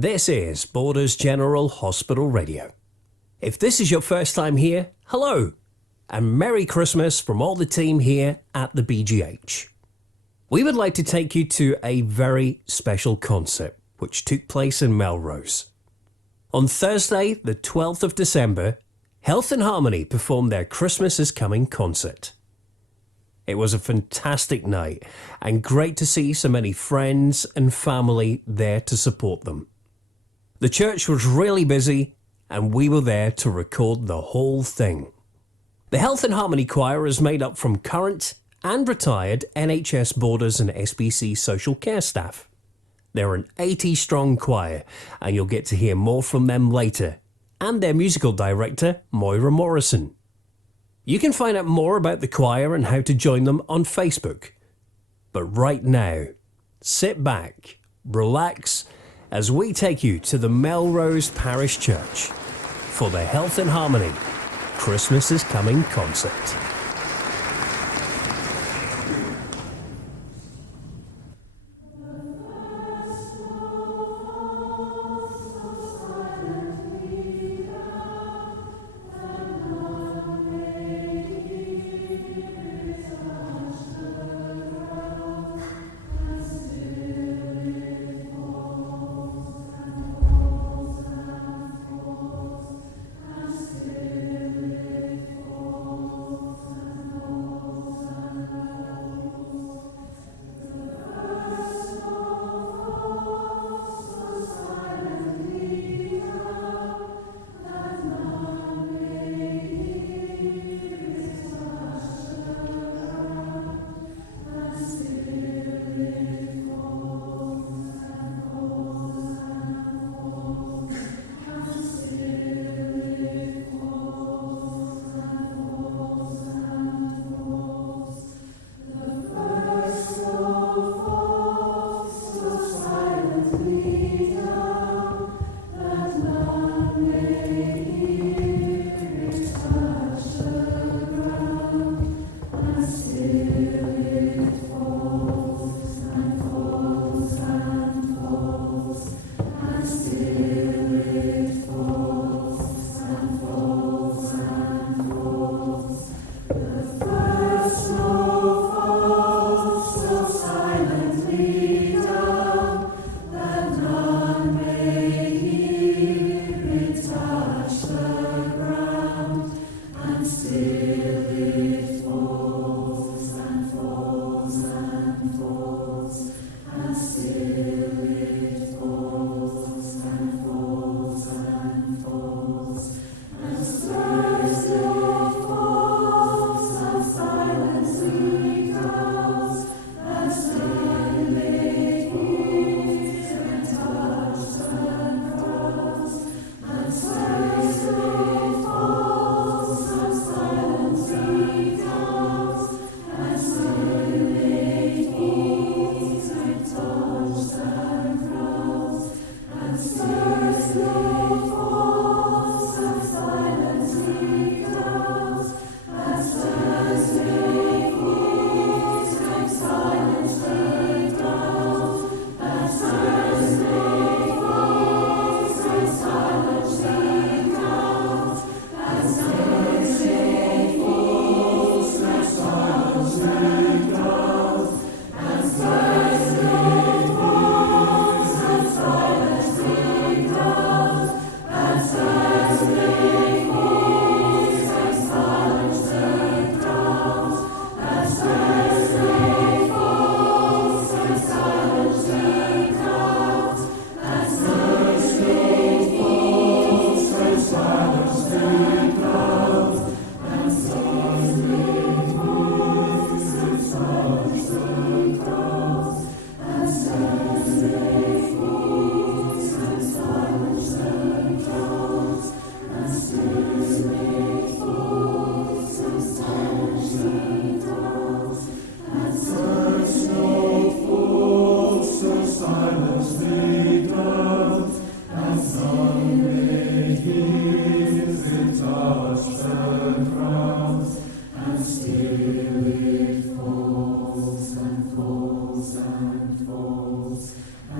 This is Borders General Hospital Radio. If this is your first time here, hello, and Merry Christmas from all the team here at the BGH. We would like to take you to a very special concert which took place in Melrose. On Thursday, the 12th of December, Health and Harmony performed their Christmas is Coming concert. It was a fantastic night and great to see so many friends and family there to support them. The church was really busy and we were there to record the whole thing. The Health and Harmony Choir is made up from current and retired NHS Borders and SBC social care staff. They're an 80-strong choir and you'll get to hear more from them later, and their musical director, Moira Morrison. You can find out more about the choir and how to join them on Facebook. But right now, sit back, relax, as we take you to the Melrose Parish Church for the Health and Harmony Christmas is Coming concert.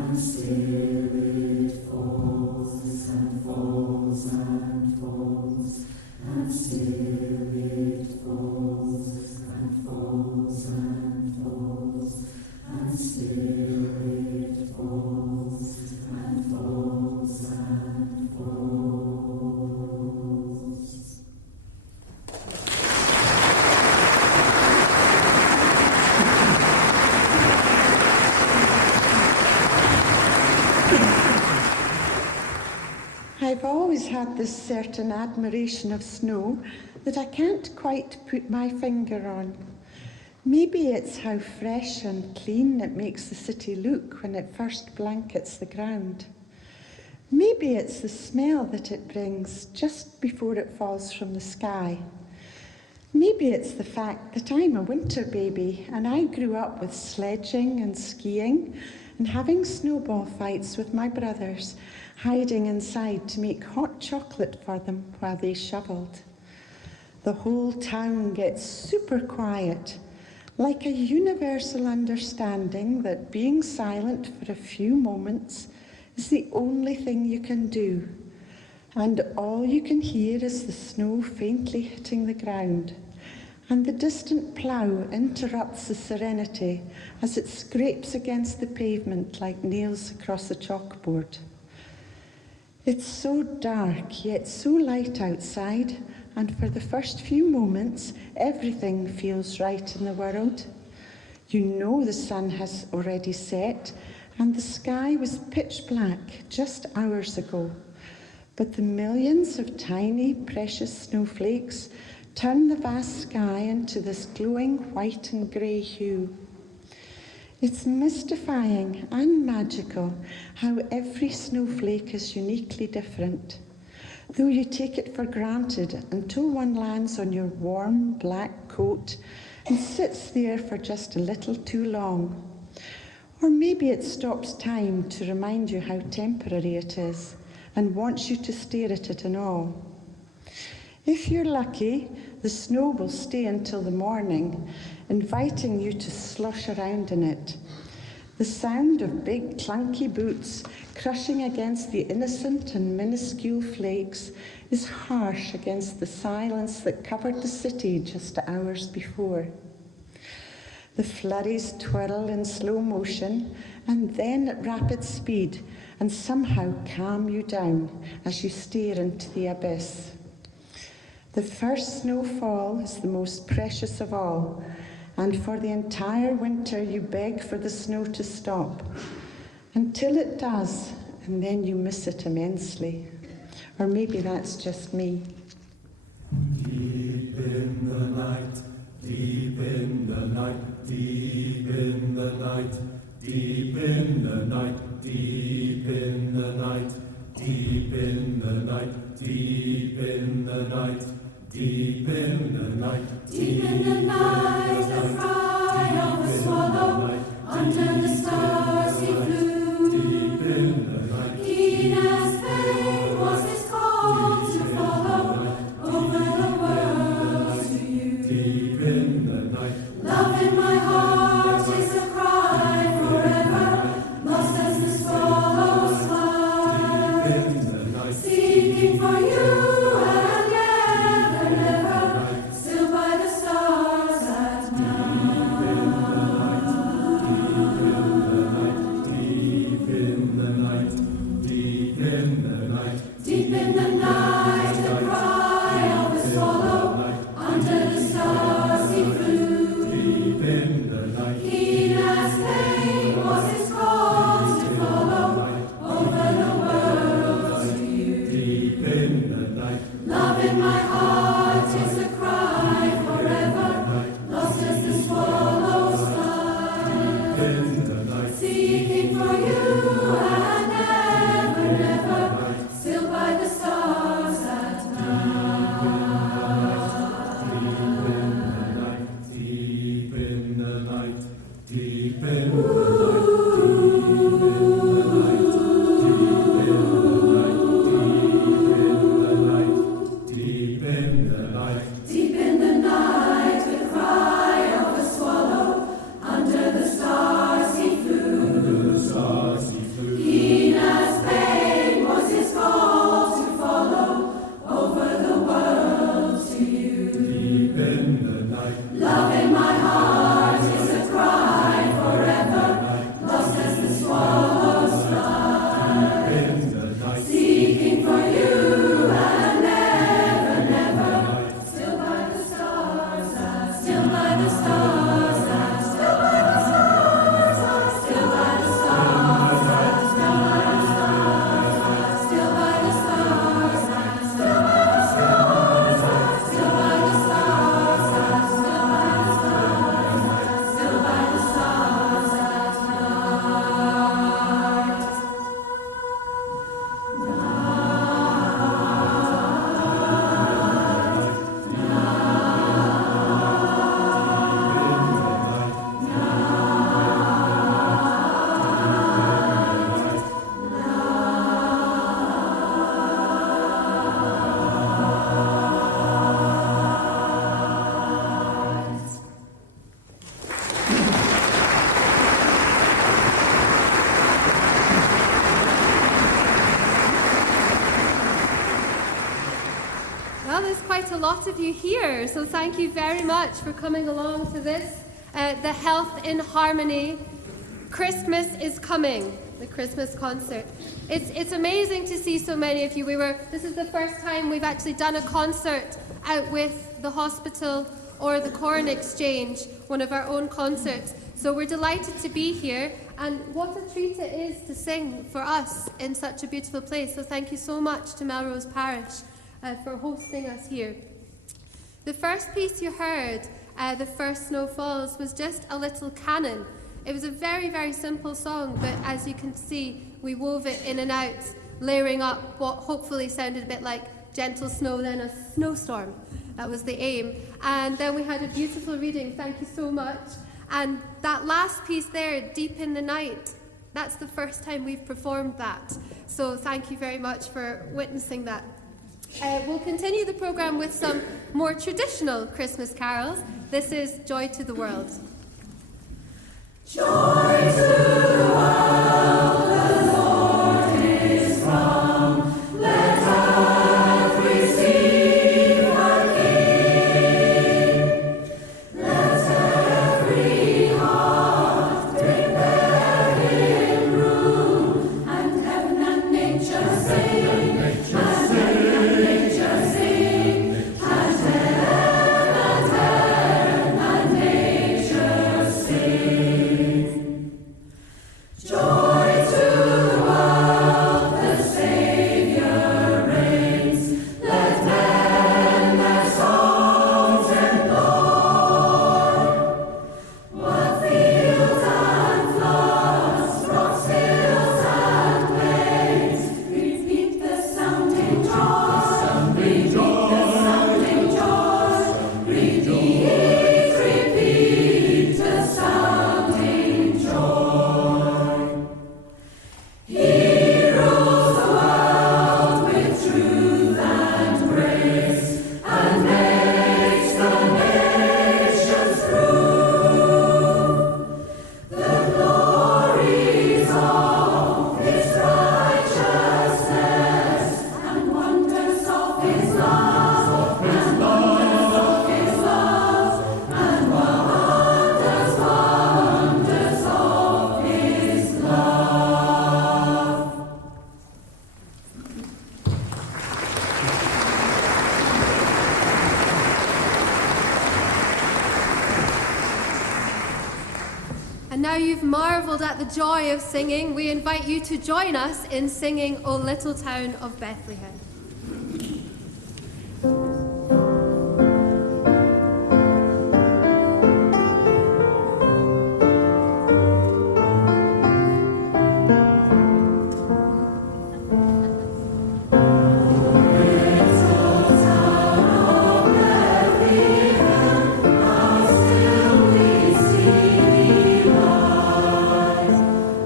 and still it falls. I've always had this certain admiration of snow that I can't quite put my finger on. Maybe it's how fresh and clean it makes the city look when it first blankets the ground. Maybe it's the smell that it brings just before it falls from the sky. Maybe it's the fact that I'm a winter baby and I grew up with sledging and skiing and having snowball fights with my brothers, hiding inside to make hot chocolate for them while they shoveled. The whole town gets super quiet, like a universal understanding that being silent for a few moments is the only thing you can do, and all you can hear is the snow faintly hitting the ground, and the distant plough interrupts the serenity as it scrapes against the pavement like nails across a chalkboard. It's so dark, yet so light outside, and for the first few moments, everything feels right in the world. You know the sun has already set, and the sky was pitch black just hours ago. But the millions of tiny, precious snowflakes turn the vast sky into this glowing white and grey hue. It's mystifying and magical how every snowflake is uniquely different, though you take it for granted until one lands on your warm black coat and sits there for just a little too long. Or maybe it stops time to remind you how temporary it is and wants you to stare at it in awe. If you're lucky, the snow will stay until the morning, inviting you to slosh around in it. The sound of big clunky boots crushing against the innocent and minuscule flakes is harsh against the silence that covered the city just hours before. The flurries twirl in slow motion and then at rapid speed and somehow calm you down as you stare into the abyss. The first snowfall is the most precious of all, and for the entire winter you beg for the snow to stop, until it does, and then you miss it immensely. Or maybe that's just me. Deep in the night, deep in the night, deep in the night, deep in the night, deep in the night, deep in the night, deep in the night, deep in the night, deep in the night, the cry of a swallow, under the stars he flew. Deep in the night, Keen as pain was his call to follow, over the world to you. deep in the night, Love in my heart is a cry forever, lost as the swallows fly, in the night, seeking for you. Still by the stars at night. deep in the night, deep in the night, Deep in the night, the cry of a swallow, under the stars he flew. deep in the night, Keen as pain was his call to follow, over the world to you. deep in the night, Love in my heart is a cry forever, lost as the swallows fly, in the night, seeking for you and never, never, still by the stars at deep in the night, deep in the night, deep in the night, Deep in the night, the cry of a swallow, under the stars he flew. the stars he flew. quite a lot of you here, so thank you very much for coming along to this, the Health in Harmony Christmas is Coming, the Christmas concert. It's amazing to see so many of you. This is the first time we've actually done a concert out with the hospital or the Corn Exchange, one of our own concerts. So we're delighted to be here, and what a treat it is to sing for us in such a beautiful place. So thank you so much to Melrose Parish for hosting us here. The first piece you heard, The First Snow Falls, was just a little canon. It was a very, very simple song, but as you can see, we wove it in and out, layering up what hopefully sounded a bit like gentle snow, then a snowstorm. That was the aim. And then we had a beautiful reading, thank you so much. And that last piece there, Deep in the Night, that's the first time we've performed that. So thank you very much for witnessing that. We'll continue the programme with some more traditional Christmas carols. This is Joy to the World. Joy to the world, the Lord is come. Let earth receive her King. Let every heart prepare him room, and heaven and nature sing, and heaven and nature sing, and heaven and nature sing. Joy to the world, the Savior reigns. Let men their songs employ. What fields and floods, rocks, hills and plains, repeat the sounding joy, repeat the sounding joy, repeat the sounding joy. He rules the world with truth and grace, and makes the nations prove the glories of his righteousness, and wonders of his love, and wonders of his love, and wonders of his love. And now you've marvelled at the joy of singing, we invite you to join us in singing O Little Town of Bethlehem.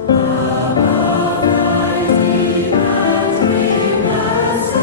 Above thy deep and dreamless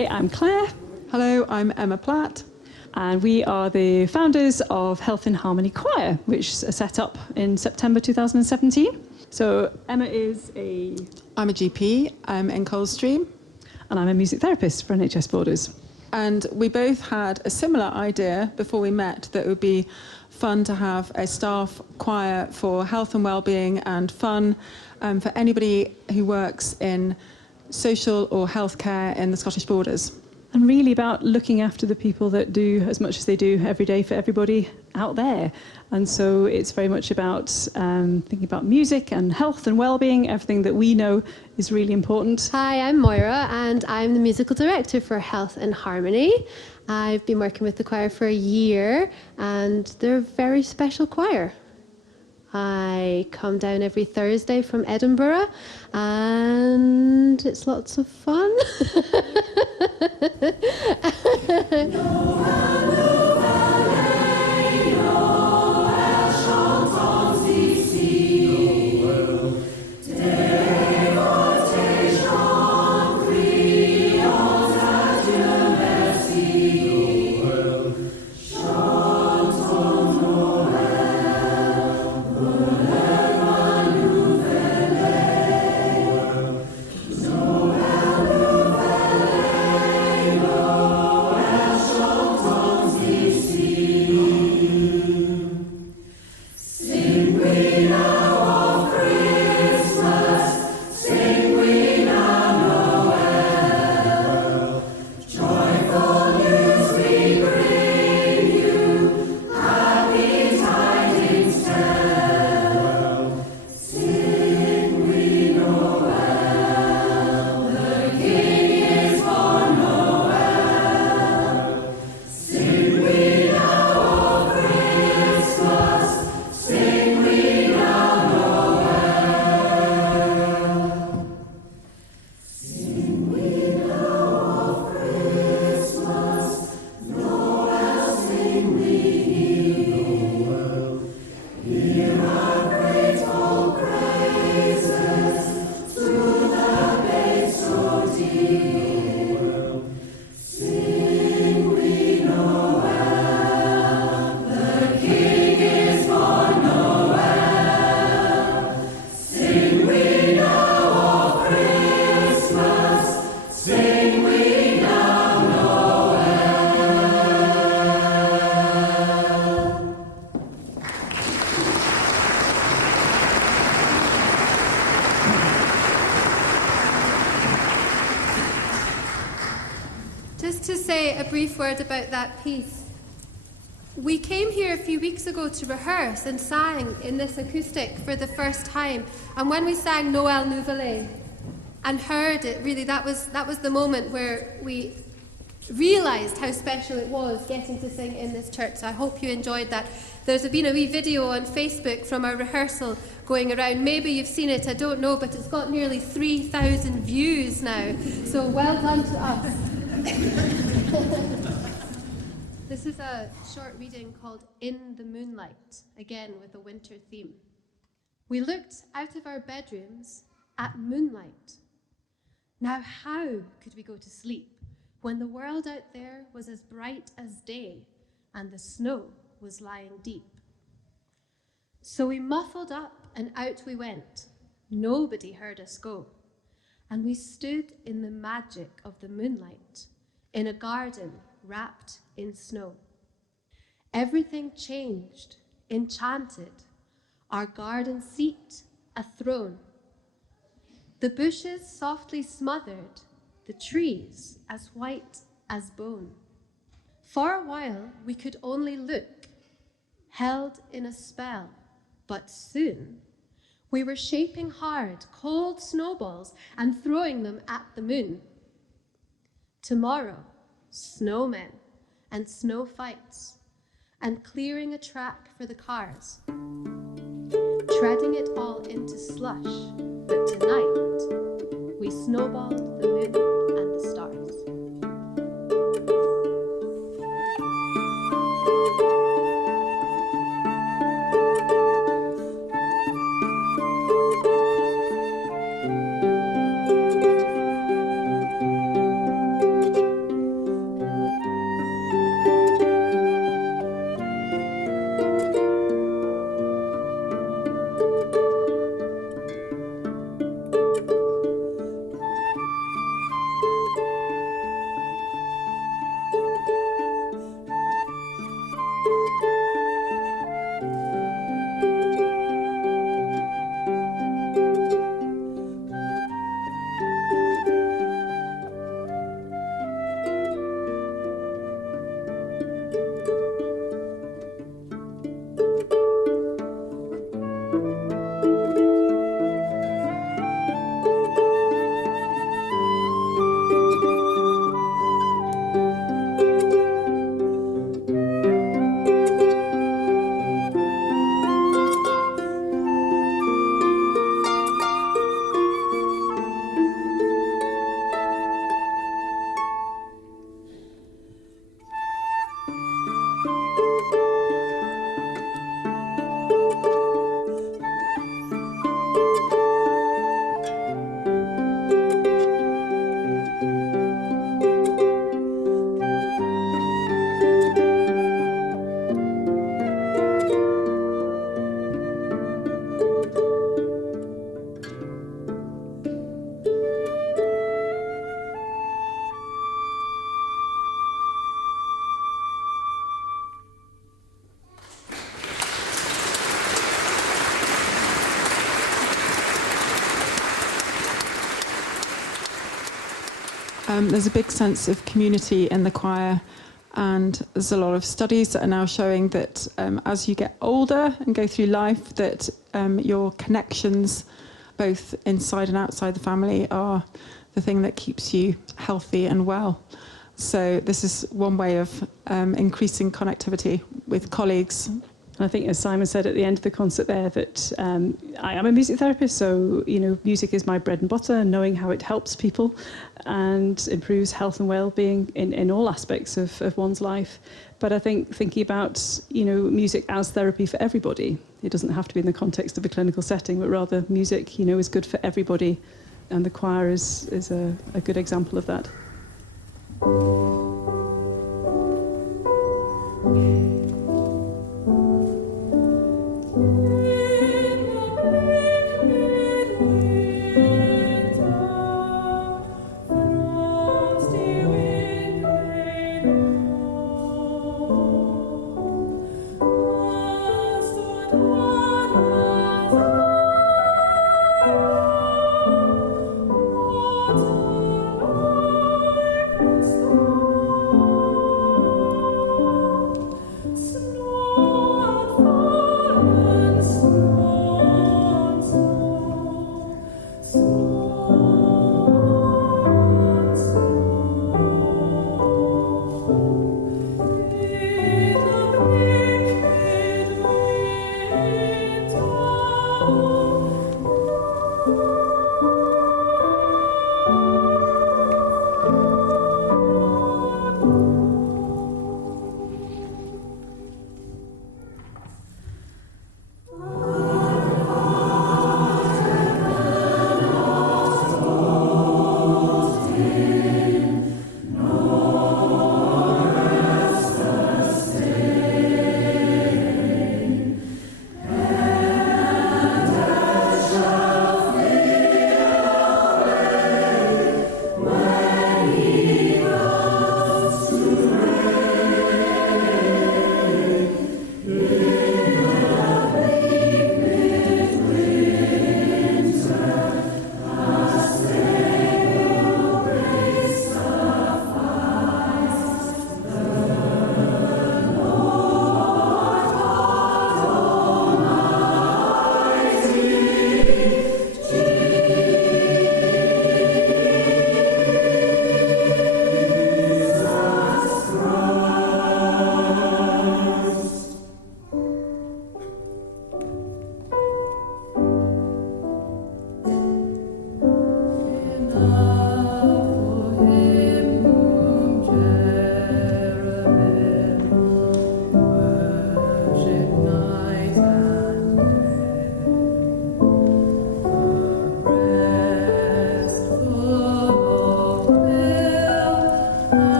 Hi, I'm Claire. Hello, I'm Emma Platt. And we are the founders of Health in Harmony Choir, which is set up in September 2017. So Emma is I'm a GP. I'm in Coldstream. and I'm a music therapist for NHS Borders. And we both had a similar idea before we met that it would be fun to have a staff choir for health and well-being and fun for anybody who works in social or healthcare in the Scottish Borders. And really about looking after the people that do as much as they do every day for everybody out there. And so it's very much about thinking about music and health and well-being, everything that we know is really important. Hi, I'm Moira, and I'm the musical director for Health in Harmony. I've been working with the choir for a year, and they're a very special choir. I come down every Thursday from Edinburgh, and it's lots of fun. Just to say a brief word about that piece. We came here a few weeks ago to rehearse and sang in this acoustic for the first time. And when we sang Noël Nouvelet and heard it, really that was the moment where we realised how special it was getting to sing in this church. So I hope you enjoyed that. There's been a wee video on Facebook from our rehearsal going around. Maybe you've seen it, I don't know, but it's got nearly 3,000 views now. So well done to us. This is a short reading called In the Moonlight, again with a winter theme. We looked out of our bedrooms at moonlight. Now how could we go to sleep when the world out there was as bright as day and the snow was lying deep? So we muffled up and out we went. Nobody heard us go. And we stood in the magic of the moonlight in a garden wrapped in snow. Everything changed, enchanted, our garden seat a throne. The bushes softly smothered, the trees as white as bone. For a while we could only look, held in a spell, but soon we were shaping hard, cold snowballs and throwing them at the moon. Tomorrow, snowmen and snow fights, and clearing a track for the cars, treading it all into slush, but tonight we snowballed the moon and the stars. There's a big sense of community in the choir, and there's a lot of studies that are now showing that as you get older and go through life, that your connections, both inside and outside the family, are the thing that keeps you healthy and well. So this is one way of increasing connectivity with colleagues. And I think, as Simon said at the end of the concert there, that I am a music therapist, so music is my bread and butter, knowing how it helps people and improves health and well-being in all aspects of one's life. But I think thinking about music as therapy for everybody, it doesn't have to be in the context of a clinical setting, but rather music is good for everybody, and the choir is a good example of that.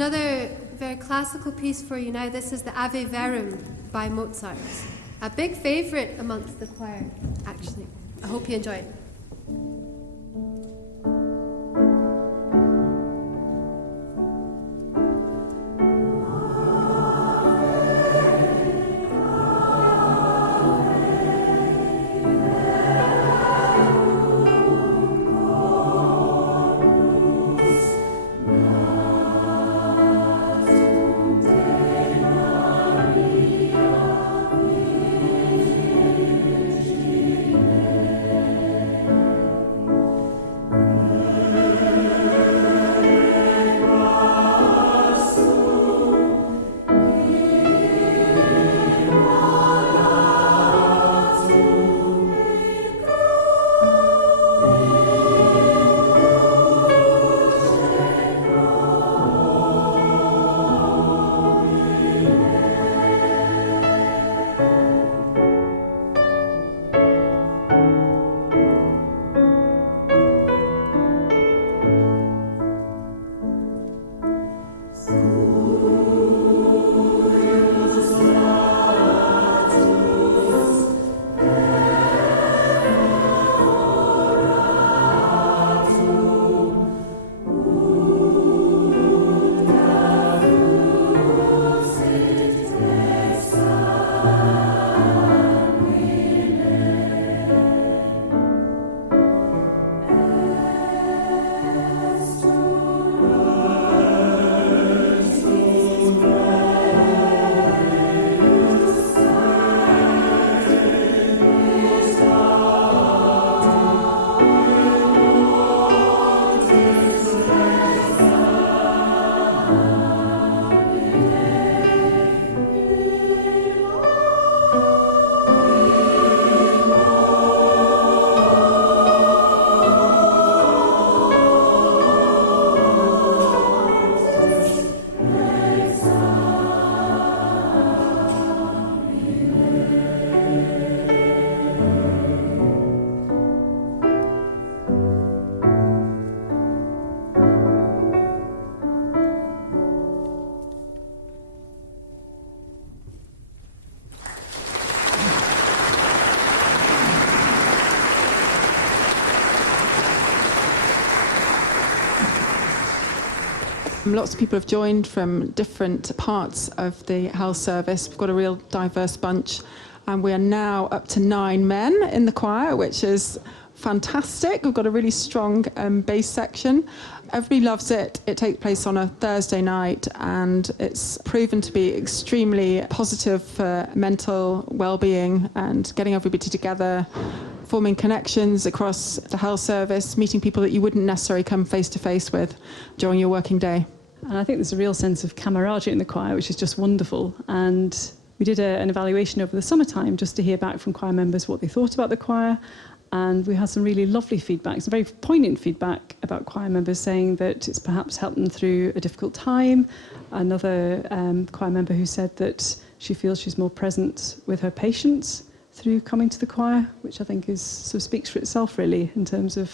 another very classical piece for you now. This is the Ave Verum by Mozart. A big favourite amongst the choir, actually. I hope you enjoy it. Lots of people have joined from different parts of the health service. We've got a real diverse bunch, and we are now up to 9 men in the choir, which is fantastic. We've got a really strong bass section. Everybody loves it. It takes place on a Thursday night, and it's proven to be extremely positive for mental well-being and getting everybody together, forming connections across the health service, meeting people that you wouldn't necessarily come face-to-face with during your working day. And I think there's a real sense of camaraderie in the choir, which is just wonderful. And we did an evaluation over the summertime just to hear back from choir members what they thought about the choir. And we had some really lovely feedback, some very poignant feedback about choir members saying that it's perhaps helped them through a difficult time. Another choir member who said that she feels she's more present with her patients through coming to the choir, which I think is sort of speaks for itself really in terms of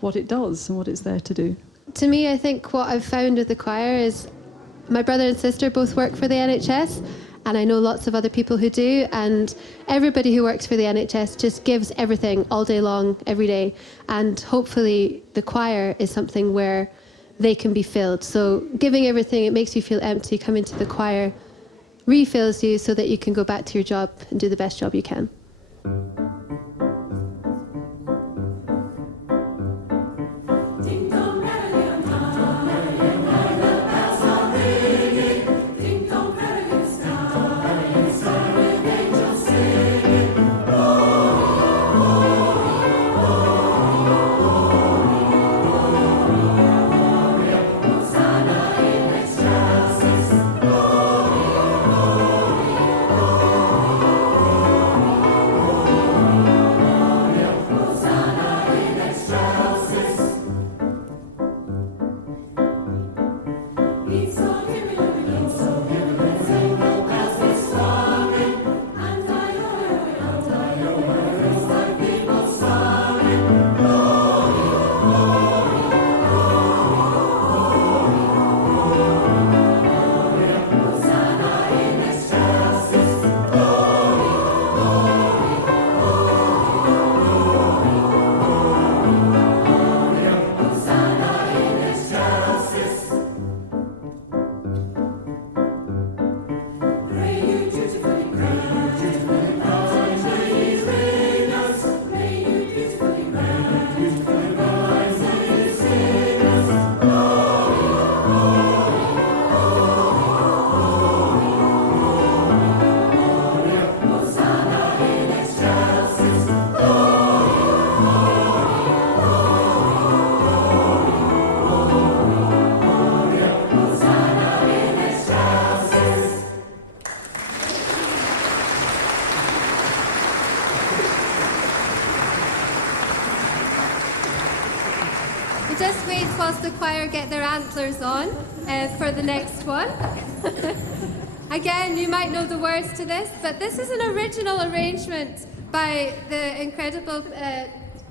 what it does and what it's there to do. To me, I think what I've found with the choir is my brother and sister both work for the NHS, and I know lots of other people who do, and everybody who works for the NHS just gives everything all day long, every day, and hopefully the choir is something where they can be filled. So giving everything, it makes you feel empty. Coming to the choir refills you so that you can go back to your job and do the best job you can. We'll just wait whilst the choir get their antlers on for the next one. Again, you might know the words to this, but this is an original arrangement by the incredible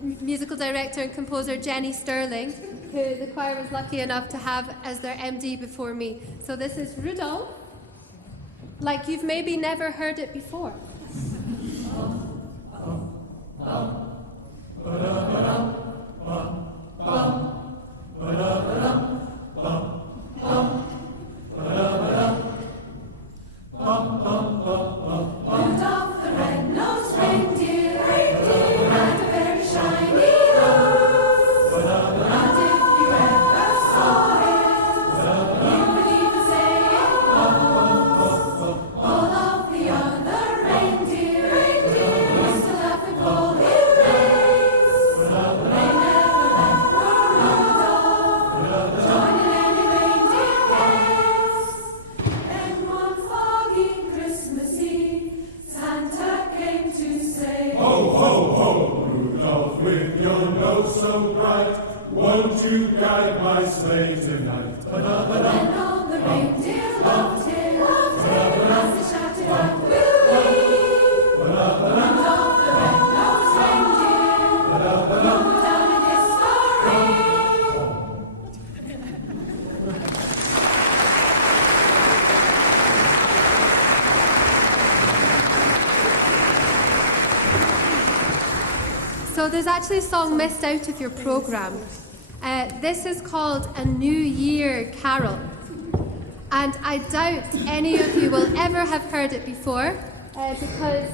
musical director and composer Jenny Sterling, who the choir was lucky enough to have as their MD before me. So this is Rudolph, like you've maybe never heard it before. Rudolph the red-nosed reindeer, had a very shiny nose. And if you ever saw it, you would even say it knows. All of the other reindeer used to laugh and call him names. They never let poor Rudolph join in any reindeer games. And one foggy Christmas Eve, Santa came to say, Ho, ho, ho, Rudolph, with your nose so bright, won't you guide my sleigh tonight? and all the reindeer loved him, as they shouted out, woo-wee. Rudolph the red-nosed reindeer, you were telling his story. So there's actually a song missed out of your programme. This is called A New Year Carol. And I doubt any of you will ever have heard it before because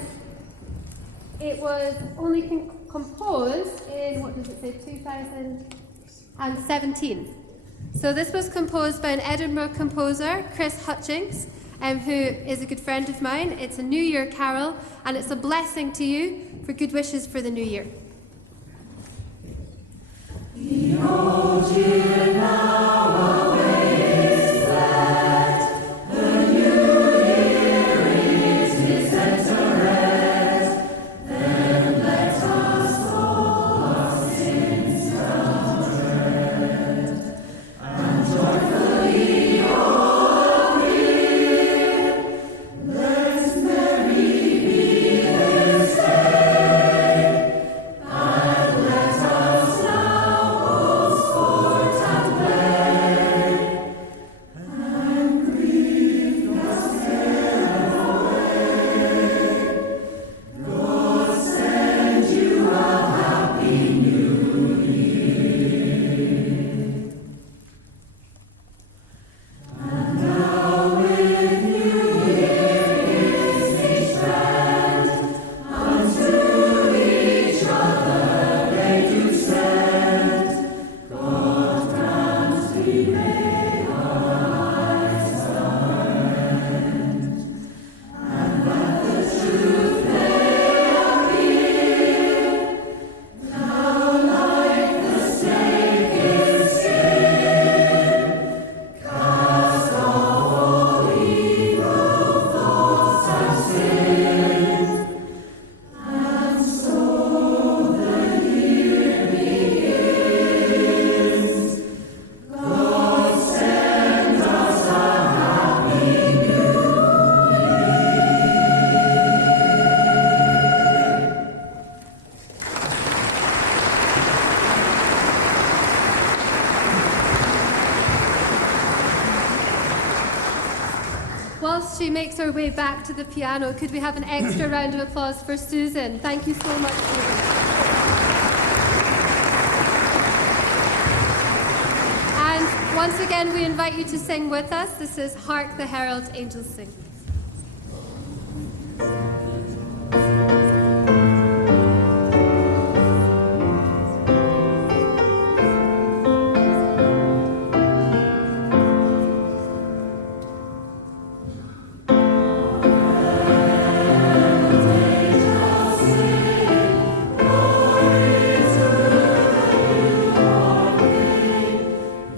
it was only composed in, what does it say, 2017. So this was composed by an Edinburgh composer, Chris Hutchings, who is a good friend of mine. It's a New Year Carol, and it's a blessing to you for good wishes for the new year. The old year now awaits that the new year is entered. Then let us all our sins down tread, and joyfully all agree. Let's merry be this day, and let us now hold sport and play, and grief cast care away. God send you a happy new year. And now with New Year's each friend, unto each other they do send. God grant we may our lives amend, and let the truth may appear. Now like the snake is skin, cast off all evil thoughts and sins, and so the year begins. God send us a happy new year. Whilst she makes her way back to the piano, could we have an extra round of applause for Susan? Thank you so much, Susan. And once again, we invite you to sing with us. This is Hark the Herald Angels Sing.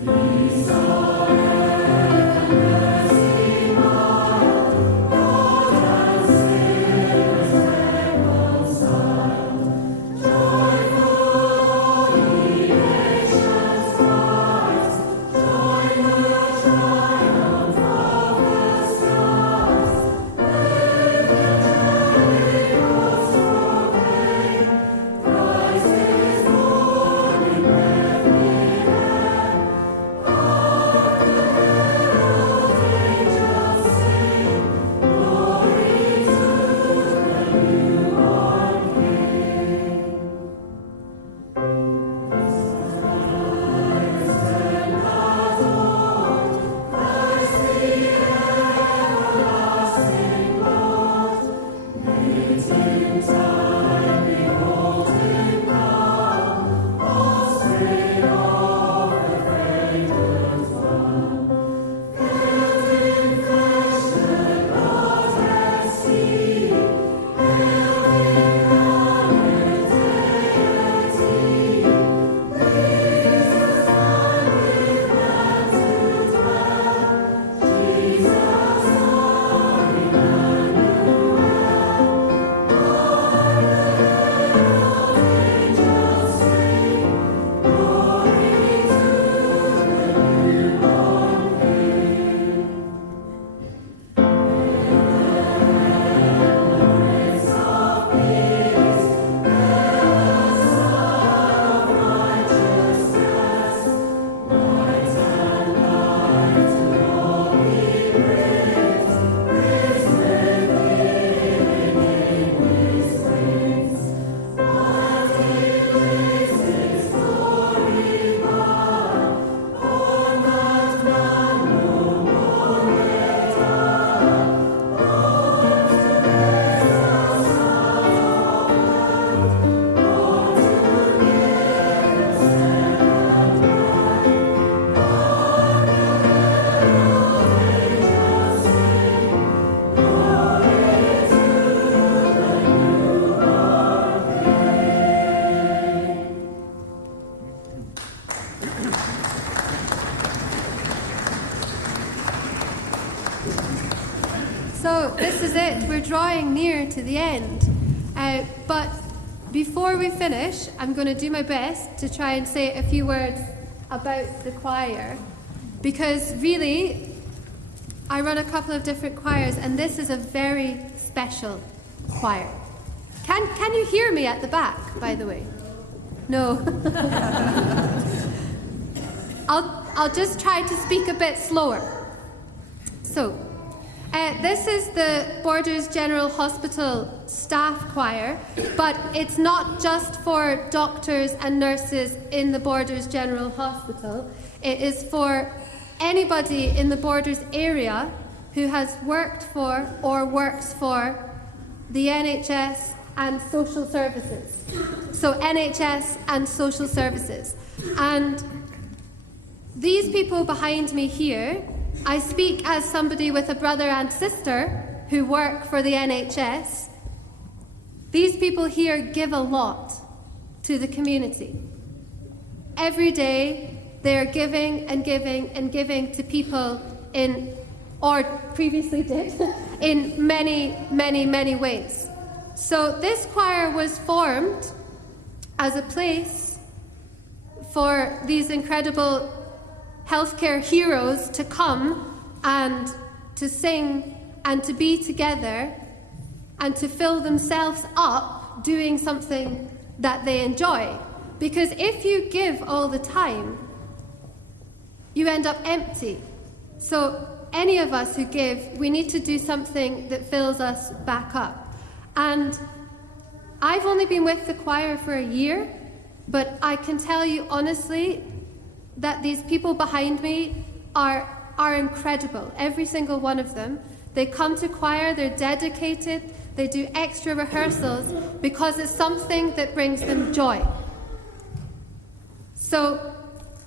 Peace on earth and mercy mild. is it. We're drawing near to the end. But before we finish, I'm going to do my best to try and say a few words about the choir. Because really, I run a couple of different choirs, and this is a very special choir. Can you hear me at the back, by the way? No. I'll just try to speak a bit slower. So, this is the Borders General Hospital staff choir, but it's not just for doctors and nurses in the Borders General Hospital. It is for anybody in the Borders area who has worked for or works for the NHS and social services. So NHS and social services. And these people behind me here, I speak as somebody with a brother and sister who work for the NHS. These people here give a lot to the community. Every day they are giving and giving and giving to people in, or previously did, in many, many, many ways. So this choir was formed as a place for these incredible healthcare heroes to come and to sing and to be together and to fill themselves up doing something that they enjoy. Because if you give all the time, you end up empty. So any of us who give, we need to do something that fills us back up. And I've only been with the choir for a year, but I can tell you honestly that these people behind me are incredible, every single one of them. They come to choir, they're dedicated, they do extra rehearsals because it's something that brings them joy. So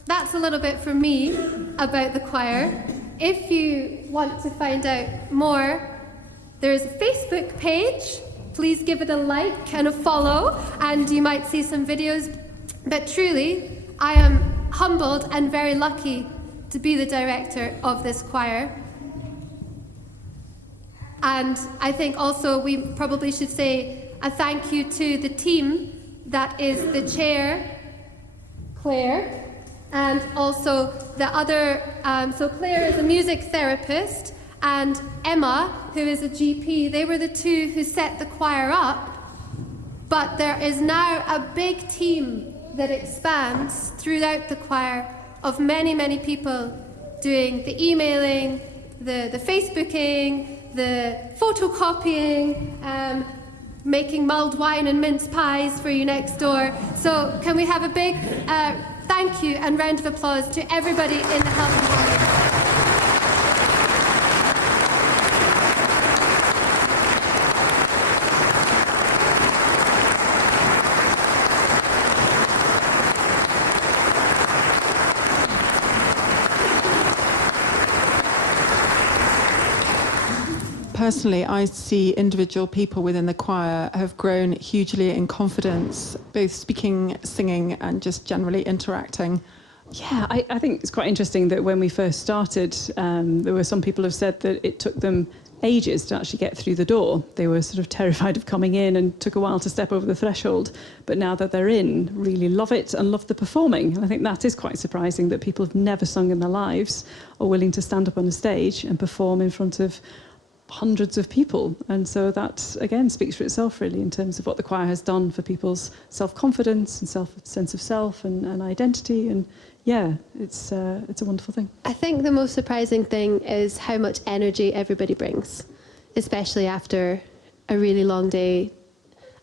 that's a little bit from me about the choir. If you want to find out more, there's a Facebook page. Please give it a like and a follow, and you might see some videos. But truly, I am humbled and very lucky to be the director of this choir. And I think also we probably should say a thank you to the team that is the chair, Claire, and also the other, so Claire is a music therapist, and Emma, who is a GP, they were the two who set the choir up. But there is now a big team that expands throughout the choir of many, many people doing the emailing, the Facebooking, the photocopying, making mulled wine and mince pies for you next door. So can we have a big thank you and round of applause to everybody in the health department. Personally, I see individual people within the choir have grown hugely in confidence, both speaking, singing, and just generally interacting. Yeah, I think it's quite interesting that when we first started, there were some people have said that it took them ages to actually get through the door. They were sort of terrified of coming in and took a while to step over the threshold. But now that they're in, really love it and love the performing. And I think that is quite surprising that people have never sung in their lives are willing to stand up on a stage and perform in front of hundreds of people. And so that, again, speaks for itself, really, in terms of what the choir has done for people's self-confidence and sense of self and identity. And yeah, it's a wonderful thing. I think the most surprising thing is how much energy everybody brings, especially after a really long day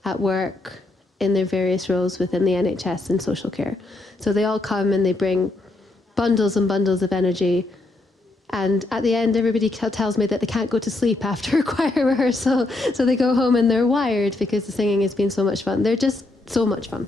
at work in their various roles within the NHS and social care. So they all come and they bring bundles and bundles of energy. And at the end, everybody tells me that they can't go to sleep after a choir rehearsal. So they go home and they're wired because the singing has been so much fun. They're just so much fun.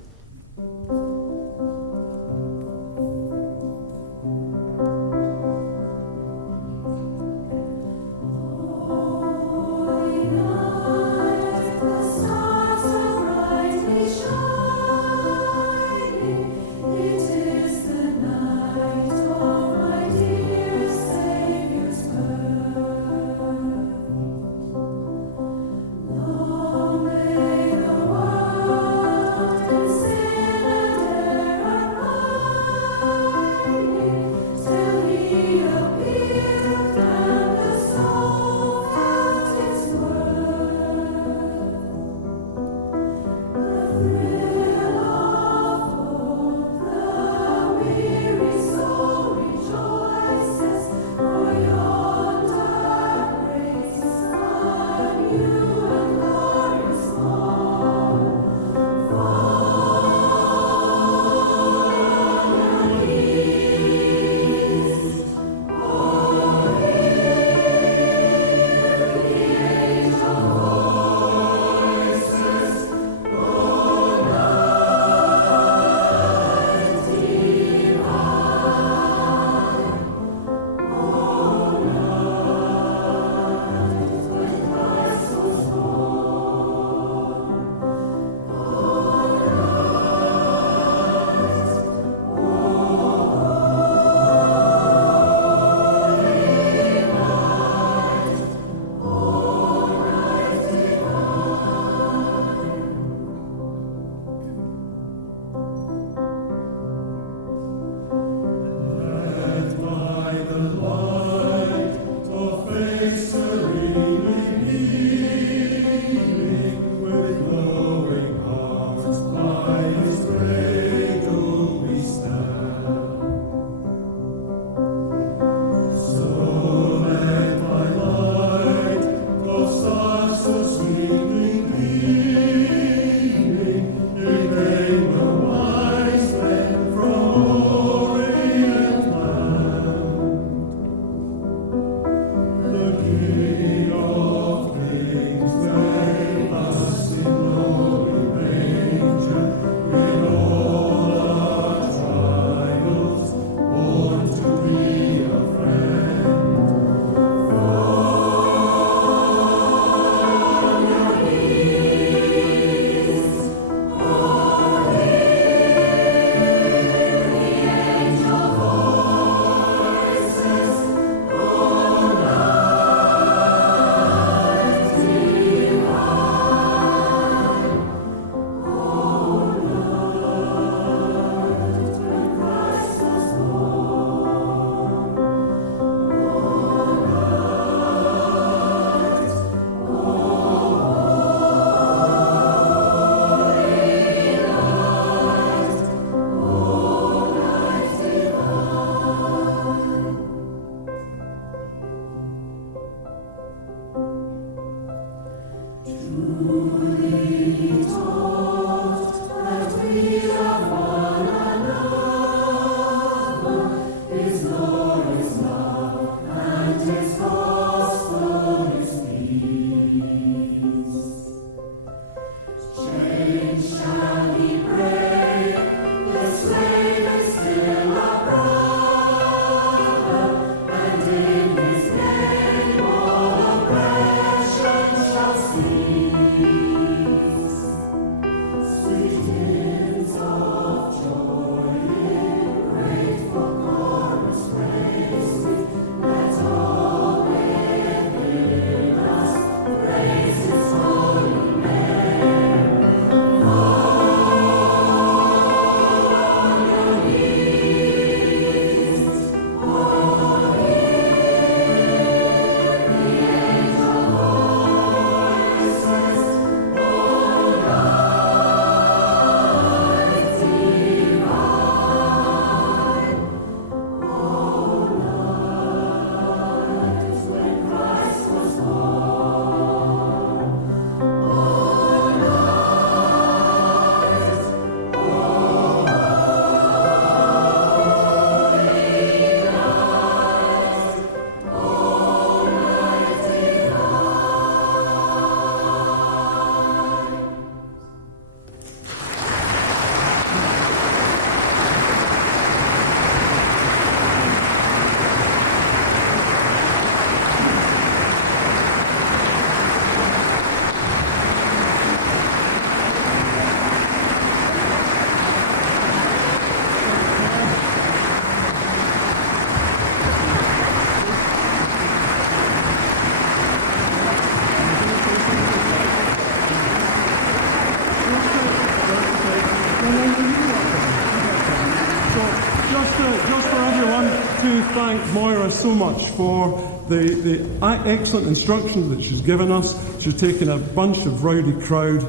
Just for everyone to thank Moira so much for the excellent instruction that she's given us. She's taken a bunch of rowdy crowd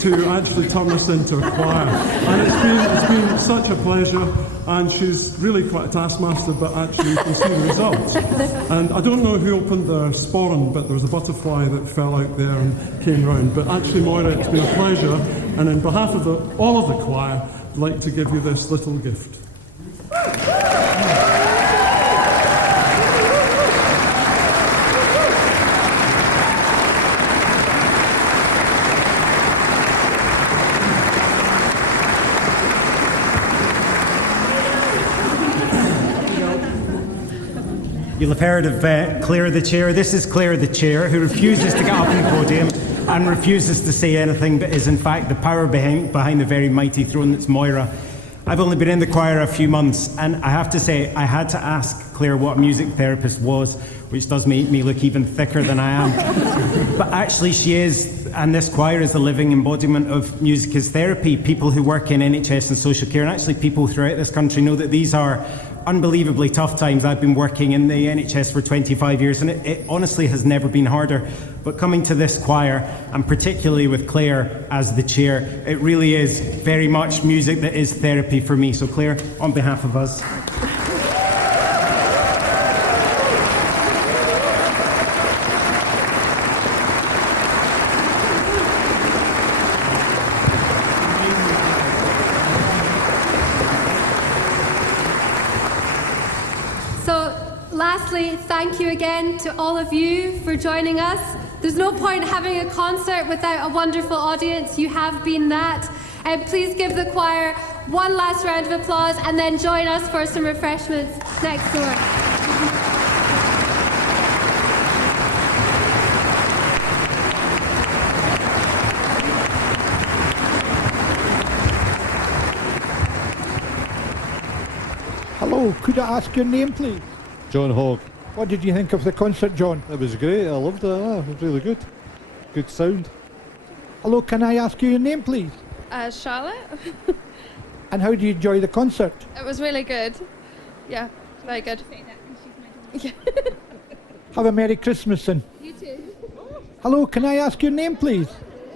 to actually turn us into a choir. And it's been such a pleasure. And she's really quite a taskmaster, but actually you can see the results. And I don't know who opened their sporran, but there was a butterfly that fell out there and came round. But actually, Moira, it's been a pleasure. And on behalf of all of the choir, I'd like to give you this little gift. You'll have heard of Claire the Chair. This is Claire the Chair, who refuses to get up on the podium and refuses to say anything, but is in fact the power behind the very mighty throne that's Moira. I've only been in the choir a few months, and I have to say I had to ask Claire what a music therapist was, which does make me look even thicker than I am. But actually she is, and this choir is a living embodiment of music as therapy. People who work in NHS and social care, and actually people throughout this country, know that these are unbelievably tough times. I've been working in the NHS for 25 years and it honestly has never been harder. But coming to this choir, and particularly with Claire as the chair, it really is very much music that is therapy for me. So Claire, on behalf of us. Lastly, thank you again to all of you for joining us. There's no point having a concert without a wonderful audience. You have been that. And please give the choir one last round of applause and then join us for some refreshments next door. Hello, could I ask your name, please? John Hogg. What did you think of the concert, John? It was great, I loved it, it was really good. Good sound. Hello, can I ask you your name, please? Charlotte. And how do you enjoy the concert? It was really good. Yeah, very good. Have a Merry Christmas, then. You too. Hello, can I ask your name, please?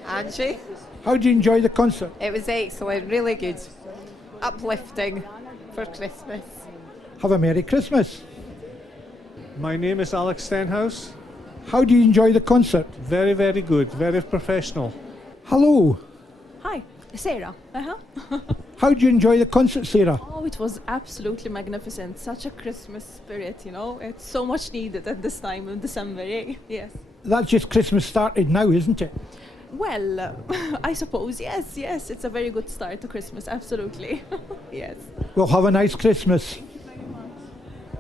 Angie. How do you enjoy the concert? It was excellent, really good. Uplifting for Christmas. Have a Merry Christmas. My name is Alex Stenhouse. How do you enjoy the concert? Very, very good, very professional. Hello. Hi, Sarah. How do you enjoy the concert, Sarah? Oh, it was absolutely magnificent. Such a Christmas spirit, you know. It's so much needed at this time of December, eh? Yes. That's just Christmas started now, isn't it? Well, I suppose, yes. It's a very good start to Christmas, absolutely. Yes. Well, have a nice Christmas.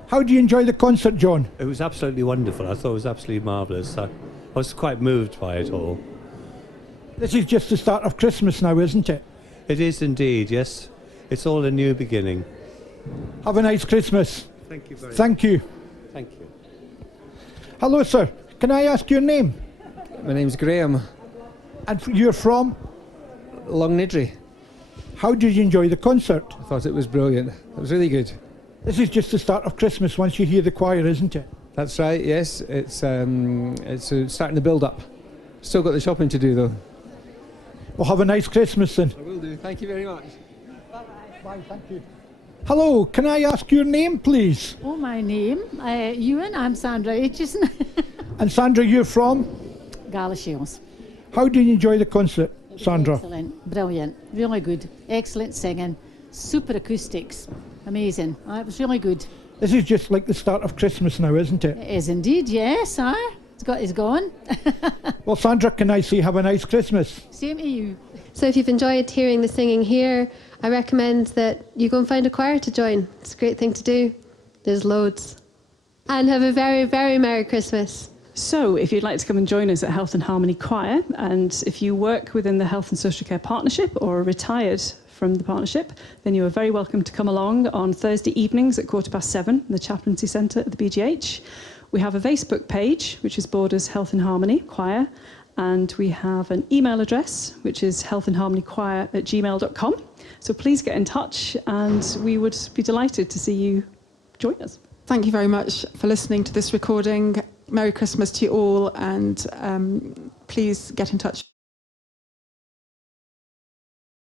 How do you enjoy the concert, John? It was absolutely wonderful. I thought it was absolutely marvellous. I was quite moved by it all. This is just the start of Christmas now, isn't it? It is indeed, yes. It's all a new beginning. Have a nice Christmas. Thank you very much. Thank you. Thank you. Hello, sir. Can I ask your name? My name's Graham. And you're from? Longnidry. How did you enjoy the concert? I thought it was brilliant. It was really good. This is just the start of Christmas once you hear the choir, isn't it? That's right, yes. It's starting to build up. Still got the shopping to do, though. Well, have a nice Christmas, then. I will do. Thank you very much. Bye-bye. Bye, thank you. Hello, can I ask your name, please? Oh, my name? Ewan, I'm Sandra Aitchison. And Sandra, you're from? Galashiels. How did you enjoy the concert, Sandra? Excellent, brilliant, really good. Excellent singing, super acoustics, amazing. It was really good. This is just like the start of Christmas now, isn't it? It is indeed, yes. It's gone. Well, Sandra, can I say have a nice Christmas? Same to you. So if you've enjoyed hearing the singing here, I recommend that you go and find a choir to join. It's a great thing to do. There's loads. And have a very, very Merry Christmas. So if you'd like to come and join us at Health and Harmony Choir, and if you work within the Health and Social Care Partnership or are retired from the partnership, then you are very welcome to come along on Thursday evenings at 7:15 in the Chaplaincy Centre at the BGH. We have a Facebook page, which is Borders Health and Harmony Choir, And we have an email address, which is healthandharmonychoir@gmail.com. So please get in touch, and we would be delighted to see you join us. Thank you very much for listening to this recording. Merry Christmas to you all, and please get in touch.